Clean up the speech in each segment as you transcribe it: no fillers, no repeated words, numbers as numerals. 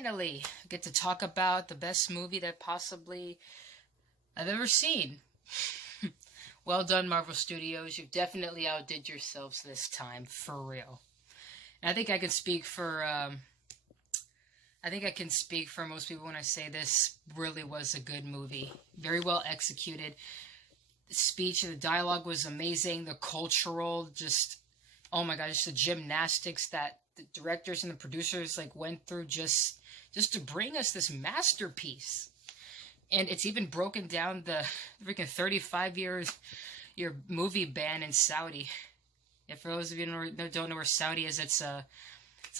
finally get to talk about the best movie that possibly I've ever seen. Well done, Marvel Studios. You've definitely outdid yourselves this time, for real. And I think I can speak for most people when I say this really was a good movie. Very well executed. The speech and the dialogue was amazing. The cultural, just oh my god, just the gymnastics that the directors and the producers went through just to bring us this masterpiece. And it's even broken down the freaking 35 years your movie ban in Saudi. Yeah, for those of you who don't know where Saudi is, it's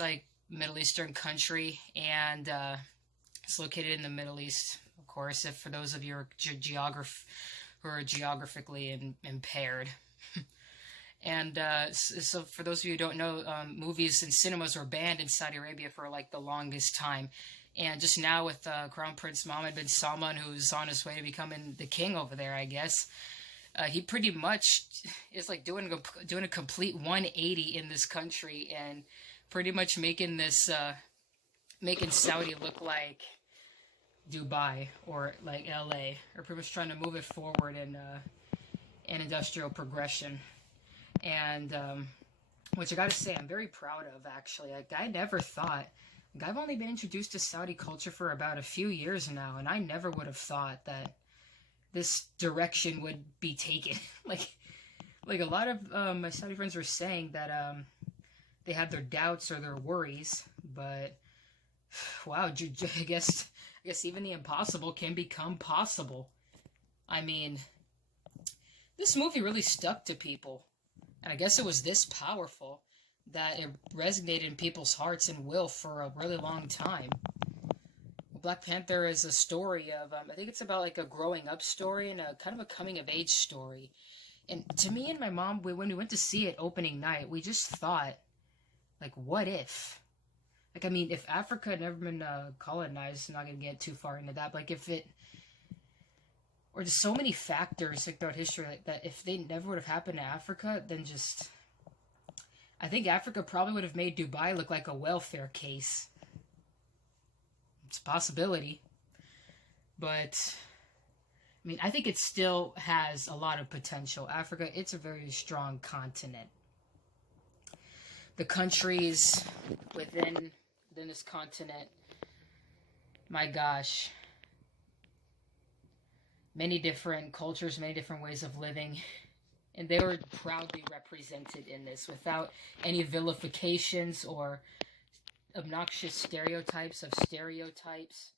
like Middle Eastern country, and it's located in the Middle East, of course. If for those of you who are geographically impaired. And so for those of you who don't know, movies and cinemas were banned in Saudi Arabia for the longest time. And just now with Crown Prince Mohammed bin Salman, who's on his way to becoming the king over there, I guess, he pretty much is doing a complete 180 in this country and pretty much making Saudi look like Dubai or like LA, or pretty much trying to move it forward in industrial progression. And which I gotta say, I'm very proud of, actually. I never thought, I've only been introduced to Saudi culture for about a few years now, and I never would have thought that this direction would be taken. like a lot of my Saudi friends were saying that they had their doubts or their worries, but wow, I guess even the impossible can become possible. I mean, this movie really stuck to people. And I guess it was this powerful that it resonated in people's hearts and will for a really long time. Black Panther is a story of, I think it's about a growing up story and a kind of a coming of age story. And to me and my mom, when we went to see it opening night, we just thought, what if? If Africa had never been colonized, I'm not going to get too far into that, but if it, or just so many factors throughout history that if they never would have happened to Africa, then I think Africa probably would have made Dubai look like a welfare case. It's a possibility. But, I think it still has a lot of potential. Africa, it's a very strong continent. The countries within this continent, my gosh, many different cultures, many different ways of living, and they were proudly represented in this without any vilifications or obnoxious stereotypes of stereotypes.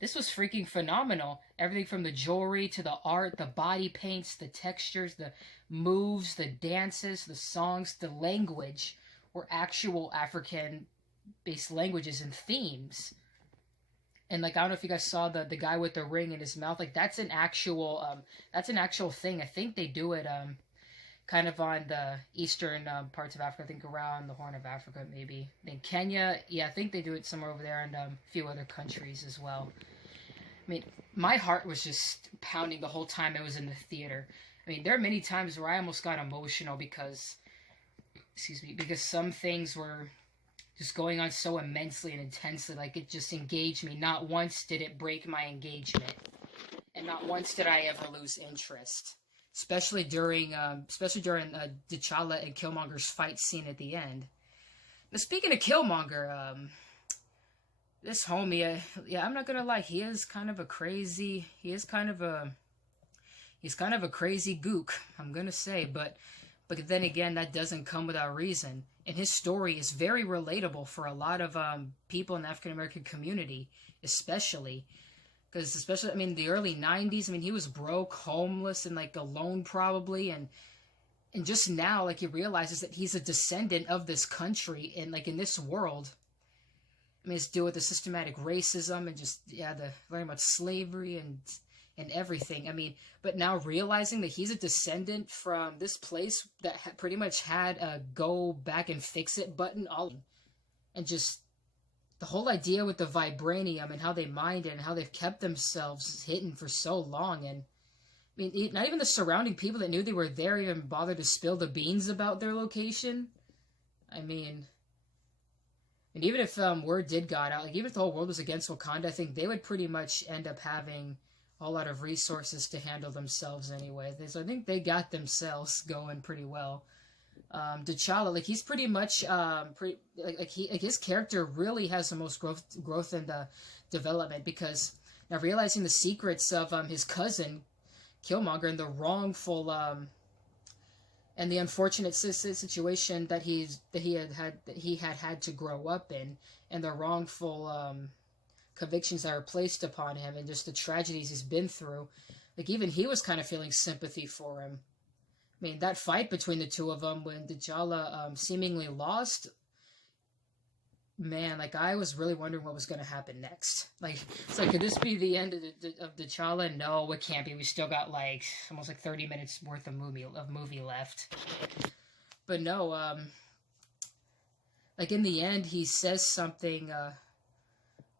This was freaking phenomenal. Everything from the jewelry to the art, the body paints, the textures, the moves, the dances, the songs, the language were actual African-based languages and themes. And I don't know if you guys saw the guy with the ring in his mouth. That's an actual thing. I think they do it kind of on the eastern parts of Africa. I think around the Horn of Africa, maybe. In Kenya, yeah, I think they do it somewhere over there, and a few other countries as well. My heart was just pounding the whole time I was in the theater. There are many times where I almost got emotional because some things were just going on so immensely and intensely, it just engaged me. Not once did it break my engagement, and not once did I ever lose interest. Especially during T'Challa and Killmonger's fight scene at the end. Now, speaking of Killmonger, this homie, I'm not gonna lie, he's kind of a crazy gook, I'm gonna say, but then again, that doesn't come without reason. And his story is very relatable for a lot of people in the African American community, especially. Because the early 90s, he was broke, homeless, and alone probably. And just now, he realizes that he's a descendant of this country and in this world. It's to do with the systematic racism and just, the very much slavery and everything. But now realizing that he's a descendant from this place that pretty much had a go back and fix it button all, and just the whole idea with the vibranium and how they mined it and how they've kept themselves hidden for so long. And not even the surrounding people that knew they were there even bothered to spill the beans about their location. And even if word did got out, like even if the whole world was against Wakanda, I think they would pretty much end up having a lot of resources to handle themselves anyway. So I think they got themselves going pretty well. T'Challa, like he's pretty much like his character really has the most growth and development, because now realizing the secrets of his cousin Killmonger and the wrongful and the unfortunate situation that he had to grow up in, and the wrongful convictions that were placed upon him, and just the tragedies he's been through. Like even he was kind of feeling sympathy for him. I mean, that fight between the two of them when T'Challa seemingly lost, man, like I was really wondering what was going to happen next. Like, it's like, could this be the end of T'Challa? No, it can't be. We still got like almost like 30 minutes worth of movie left. But no, like in the end, he says something.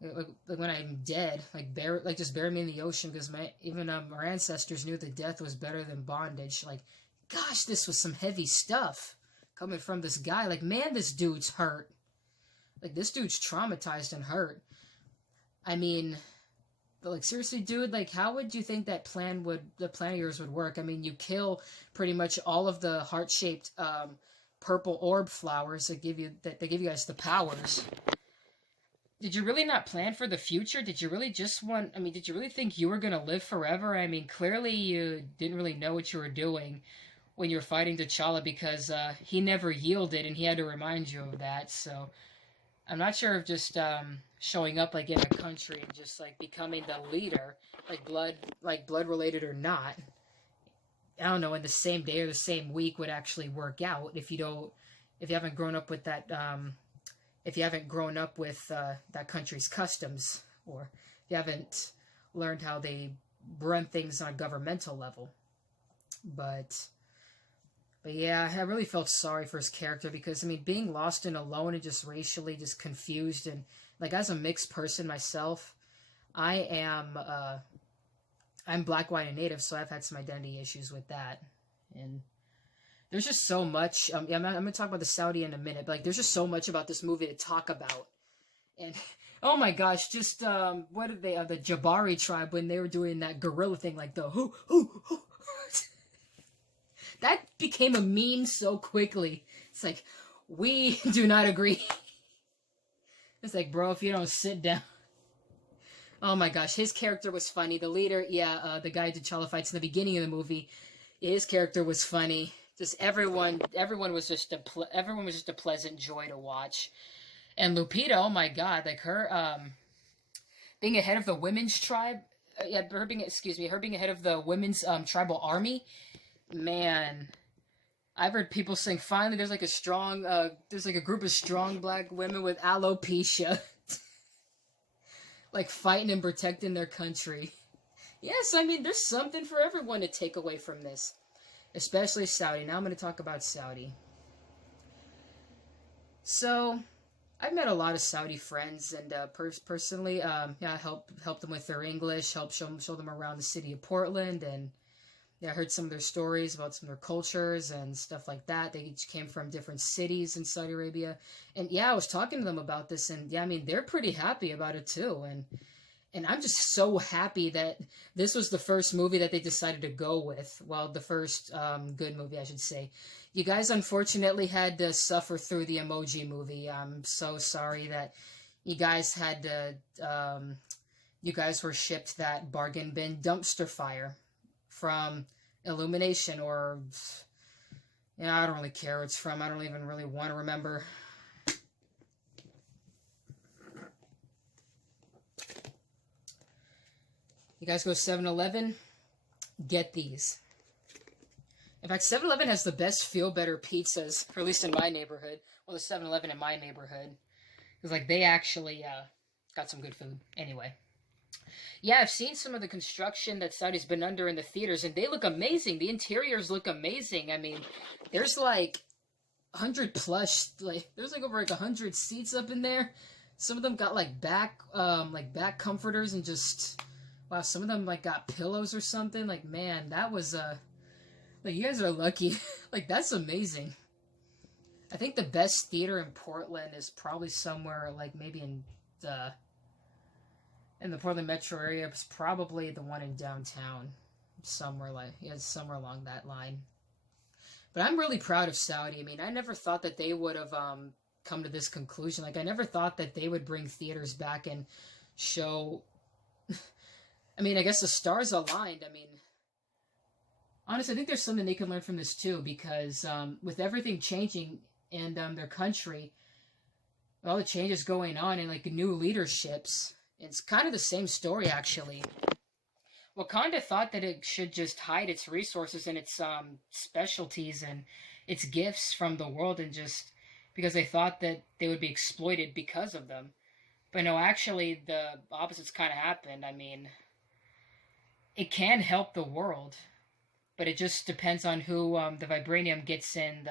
Like when I'm dead, like just bury me in the ocean, because even our ancestors knew that death was better than bondage. Like, gosh, this was some heavy stuff coming from this guy. Like, man, this dude's hurt. Like, this dude's traumatized and hurt. I mean, like, seriously, dude, like, how would you think that plan of yours would work? I mean, you kill pretty much all of the heart-shaped purple orb flowers that give you guys the powers. Did you really not plan for the future? Did you really did you really think you were going to live forever? I mean, clearly you didn't really know what you were doing when you were fighting T'Challa, because he never yielded, and he had to remind you of that. So I'm not sure if just showing up like in a country and just like becoming the leader, like blood related or not, I don't know, in the same day or the same week would actually work out if you haven't grown up with that that country's customs, or if you haven't learned how they run things on a governmental level. But yeah, I really felt sorry for his character, because I mean, being lost and alone and just racially just confused, and like as a mixed person myself, I'm black, white, and native, so I've had some identity issues with that. And there's just so much. I'm going to talk about the Saudi in a minute, but like, there's just so much about this movie to talk about. And oh my gosh, just what did they? The Jabari tribe, when they were doing that gorilla thing, like the who. That became a meme so quickly. It's like, we do not agree. It's like, bro, if you don't sit down. Oh my gosh, his character was funny. The leader, the guy T'Challa fights in the beginning of the movie, his character was funny. Just everyone was just a pleasant joy to watch. And Lupita, oh my god, like her being ahead of the women's tribe, her being ahead of the women's tribal army. Man, I've heard people saying finally there's like a group of strong black women with alopecia like fighting and protecting their country. Yes, I mean, there's something for everyone to take away from this. Especially Saudi. Now I'm going to talk about Saudi. So, I've met a lot of Saudi friends, and personally, help them with their English, help show them around the city of Portland, and I heard some of their stories about some of their cultures and stuff like that. They each came from different cities in Saudi Arabia, and I was talking to them about this, and I mean, they're pretty happy about it too, and I'm just so happy that this was the first movie that they decided to go with. Well, the first good movie, I should say. You guys unfortunately had to suffer through the Emoji Movie. I'm so sorry that you guys had to, you guys were shipped that bargain bin dumpster fire from Illumination, or, I don't really care where it's from. I don't even really want to remember. You guys go 7-Eleven, get these. In fact, 7-Eleven has the best feel-better pizzas, or at least in my neighborhood. Well, the 7-Eleven in my neighborhood. Because, like, they actually got some good food. Anyway. Yeah, I've seen some of the construction that Saudi's been under in the theaters, and they look amazing. The interiors look amazing. I mean, there's, like, 100 plush, there's, like, over, 100 seats up in there. Some of them got, back comforters and just... Wow, some of them, got pillows or something. Man, that was, you guys are lucky. That's amazing. I think the best theater in Portland is probably somewhere like maybe in the Portland metro area. It's probably the one in downtown, somewhere like yeah, somewhere along that line. But I'm really proud of Saudi. I mean, I never thought that they would have come to this conclusion. Like, I never thought that they would bring theaters back and show. I mean, I guess the stars aligned. I mean, honestly, I think there's something they can learn from this too, because with everything changing in their country, all the changes going on and like new leaderships, it's kind of the same story actually. Wakanda thought that it should just hide its resources and its specialties and its gifts from the world, and just because they thought that they would be exploited because of them. But no, actually, the opposite's kind of happened. I mean, it can help the world, but it just depends on who the vibranium gets in.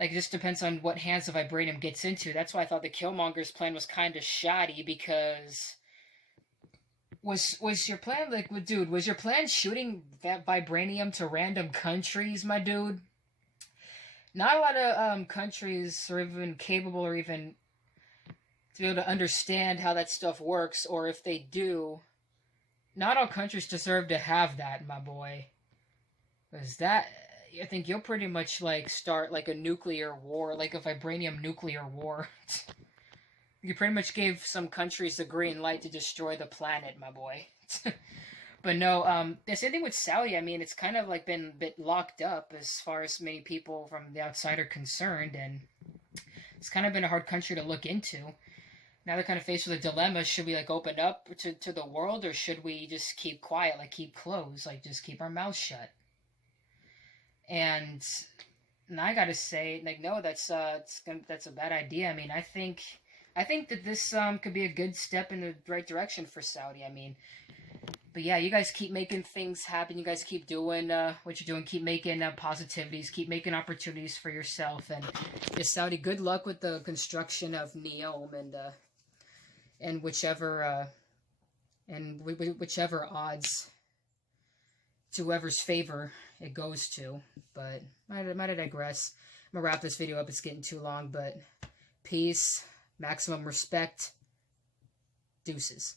It just depends on what hands the vibranium gets into. That's why I thought the Killmonger's plan was kind of shoddy, because was your plan like, dude? Was your plan shooting that vibranium to random countries, my dude? Not a lot of countries are even capable or even to be able to understand how that stuff works, or if they do, not all countries deserve to have that, my boy. Because that, I think you'll pretty much like start like a nuclear war, like a vibranium nuclear war. You pretty much gave some countries the green light to destroy the planet, my boy. But no, the same thing with Saudi. I mean, it's kind of like been a bit locked up as far as many people from the outside are concerned, and it's kind of been a hard country to look into. Now they're kind of faced with a dilemma: should we like open up to the world, or should we just keep quiet, like keep closed, like just keep our mouths shut? And I gotta say, like, no, that's a bad idea. I mean, I think that this could be a good step in the right direction for Saudi. I mean, but yeah, you guys keep making things happen. You guys keep doing what you're doing. Keep making positivities. Keep making opportunities for yourself. And yeah, Saudi, good luck with the construction of Neom and whichever odds to whoever's favor it goes to. But might I digress? I'm gonna wrap this video up. It's getting too long. But peace, maximum respect, deuces.